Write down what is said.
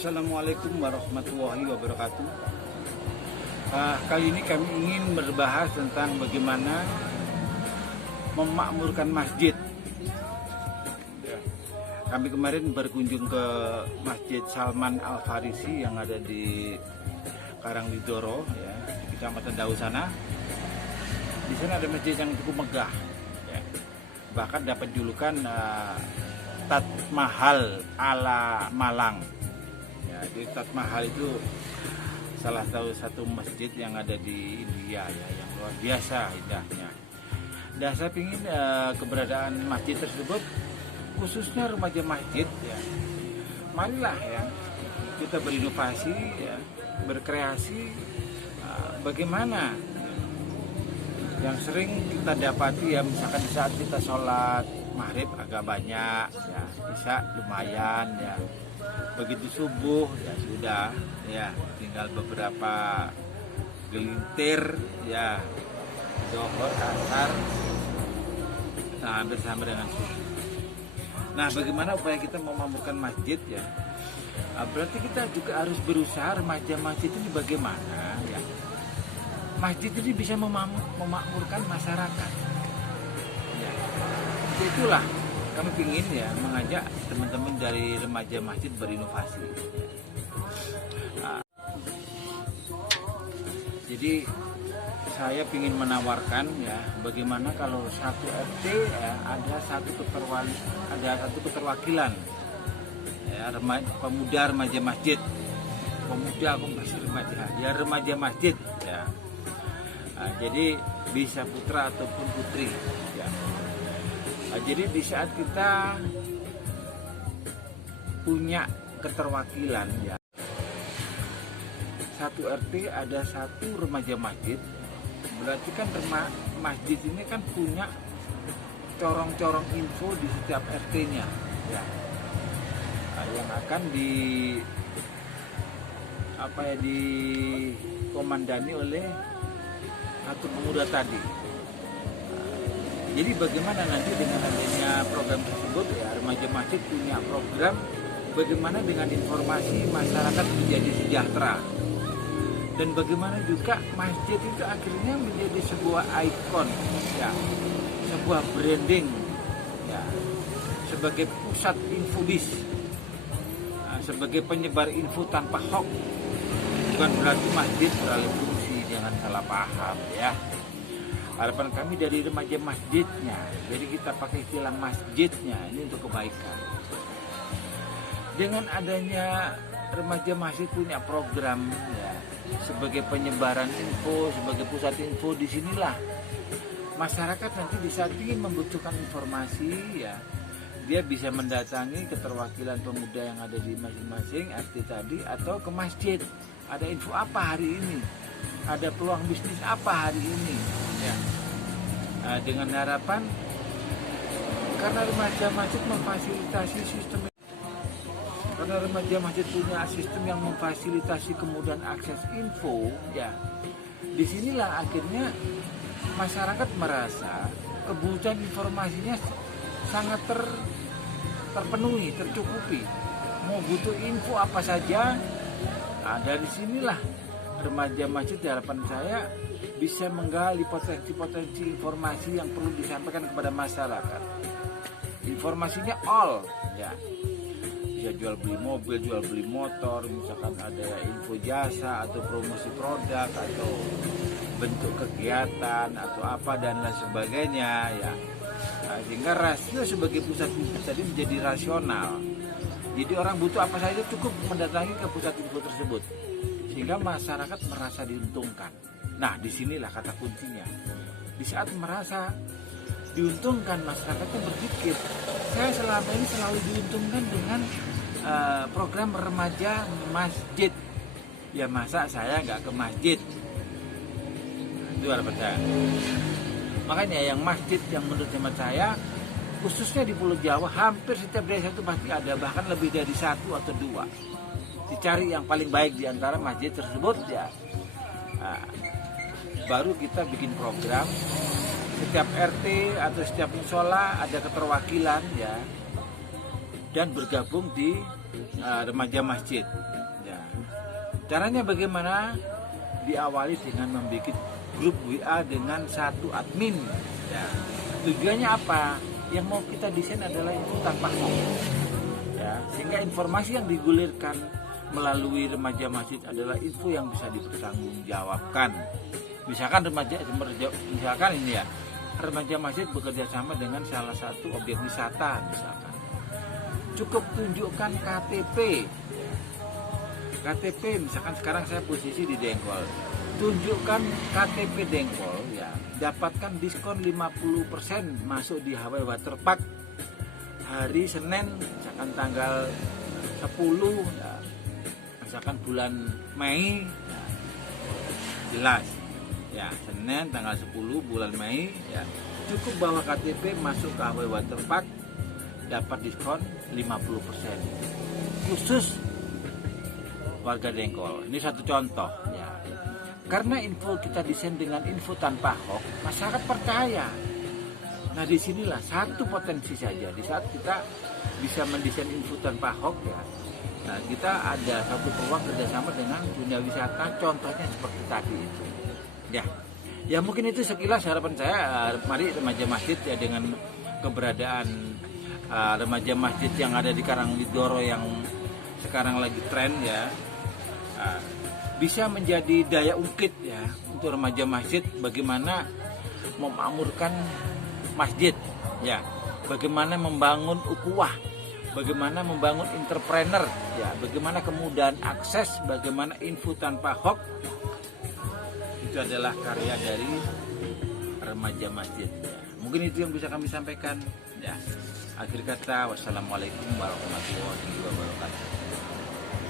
Assalamualaikum warahmatullahi wabarakatuh. Kali ini kami ingin berbahas tentang bagaimana memakmurkan masjid. Kami kemarin berkunjung ke Masjid Salman Al Farisi yang ada di Karangwidoro, ya, di Kecamatan Dau sana. Di sana ada masjid yang cukup megah, ya. Bahkan dapat julukan Taj Mahal ala Malang. Ya, jadi Taj Mahal itu salah satu masjid yang ada di India, ya, yang luar biasa indahnya. Dan saya ingin keberadaan masjid tersebut, khususnya remaja masjid, ya, marilah ya kita berinovasi, ya, berkreasi. Bagaimana yang sering kita dapati, ya, misalkan di saat kita sholat maghrib agak banyak, ya, isya lumayan, ya, begitu subuh ya sudah, ya, tinggal beberapa gelintir, ya, zuhur, asar, nah, hampir sama dengan subuh. Nah, bagaimana upaya kita memakmurkan masjid, ya? Berarti kita juga harus berusaha remaja masjid ini bagaimana, ya, masjid ini bisa memakmurkan masyarakat. Ya, itulah kami ingin, ya, mengajak teman-teman dari remaja masjid berinovasi. Jadi saya ingin menawarkan, ya, bagaimana kalau satu RT, ya, ada satu keterwakilan, ya, pemuda remaja masjid, remaja masjid, ya. Jadi bisa putra ataupun putri, ya. Jadi di saat kita punya keterwakilan, ya, satu RT ada satu remaja masjid, berarti kan masjid ini kan punya corong-corong info di setiap RT-nya, ya, yang akan dikomandani oleh satu pemuda tadi. Jadi bagaimana nanti dengan adanya program tersebut, ya, remaja masjid punya program bagaimana dengan informasi masyarakat menjadi sejahtera. Dan bagaimana juga masjid itu akhirnya menjadi sebuah ikon, ya, sebuah branding, ya, sebagai pusat infodis, sebagai penyebar info tanpa hoax. Bukan berarti masjid beralih fungsi, jangan salah paham, ya. Harapan kami dari remaja masjidnya, jadi kita pakai istilah masjidnya ini untuk kebaikan. Dengan adanya remaja masjid punya program, ya, sebagai penyebaran info, sebagai pusat info, disinilah masyarakat nanti di saat ingin membutuhkan informasi, ya, dia bisa mendatangi keterwakilan pemuda yang ada di masing-masing RT tadi atau ke masjid. Ada info apa hari ini? Ada peluang bisnis apa hari ini? Ya. Dengan harapan karena remaja masjid memfasilitasi sistem, karena remaja masjid punya sistem yang memfasilitasi kemudahan akses info, ya, disinilah akhirnya masyarakat merasa kebutuhan informasinya sangat terpenuhi, tercukupi. Mau butuh info apa saja, dari sinilah remaja masjid, harapan saya bisa menggali potensi-potensi informasi yang perlu disampaikan kepada masyarakat. Informasinya all, ya. Bisa jual beli mobil, jual beli motor, misalkan ada info jasa atau promosi produk atau bentuk kegiatan atau apa dan lain sebagainya, ya. Sehingga rasio sebagai pusat info tadi menjadi rasional. Jadi orang butuh apa saja cukup mendatangi ke pusat info tersebut, sehingga masyarakat merasa diuntungkan. Nah, disinilah kata kuncinya. Di saat merasa diuntungkan, masyarakatnya berpikir, saya selama ini selalu diuntungkan dengan program remaja masjid. Ya, masa saya nggak ke masjid? Itu harapan saya. Makanya yang masjid yang menurut hemat saya, khususnya di Pulau Jawa, hampir setiap desa itu pasti ada, bahkan lebih dari satu atau dua. Dicari yang paling baik di antara masjid tersebut, ya. Baru kita bikin program. Setiap RT atau setiap musola ada keterwakilan, ya, dan bergabung di remaja masjid. Ya. Caranya bagaimana? Diawali dengan membuat grup WA dengan satu admin. Ya. Tujuannya apa? Yang mau kita desain adalah itu tanpa hoax. Ya, sehingga informasi yang digulirkan melalui remaja masjid adalah info yang bisa dipertanggungjawabkan. Misalkan ini ya, remaja masjid bekerja sama dengan salah satu objek wisata misalkan. Cukup tunjukkan KTP. KTP misalkan sekarang saya posisi di Dengkol. Tunjukkan KTP Dengkol ya, dapatkan diskon 50% masuk di Hawaii Waterpark hari Senin misalkan tanggal 10 ya, misalkan bulan Mei ya, jelas ya, Senin tanggal 10 bulan Mei ya, cukup bawa KTP masuk ke Hawaii Waterpark dapat diskon 50% khusus warga Dengkol. Ini satu contoh ya. Karena info kita desain dengan info tanpa hoax, masyarakat percaya. Nah disinilah satu potensi saja. Di saat kita bisa mendesain info tanpa hoax ya, nah kita ada satu peluang kerjasama dengan dunia wisata. Contohnya seperti tadi itu. Ya mungkin itu sekilas harapan saya. Mari remaja masjid ya, dengan keberadaan remaja masjid yang ada di Karangwidoro yang sekarang lagi tren ya. Bisa menjadi daya ungkit ya untuk remaja masjid, bagaimana memakmurkan masjid ya, bagaimana membangun ukhuwah, bagaimana membangun entrepreneur ya, bagaimana kemudahan akses, bagaimana info tanpa hoax. Itu adalah karya dari remaja masjid ya. Mungkin itu yang bisa kami sampaikan ya. Akhir kata, wassalamualaikum warahmatullahi wabarakatuh.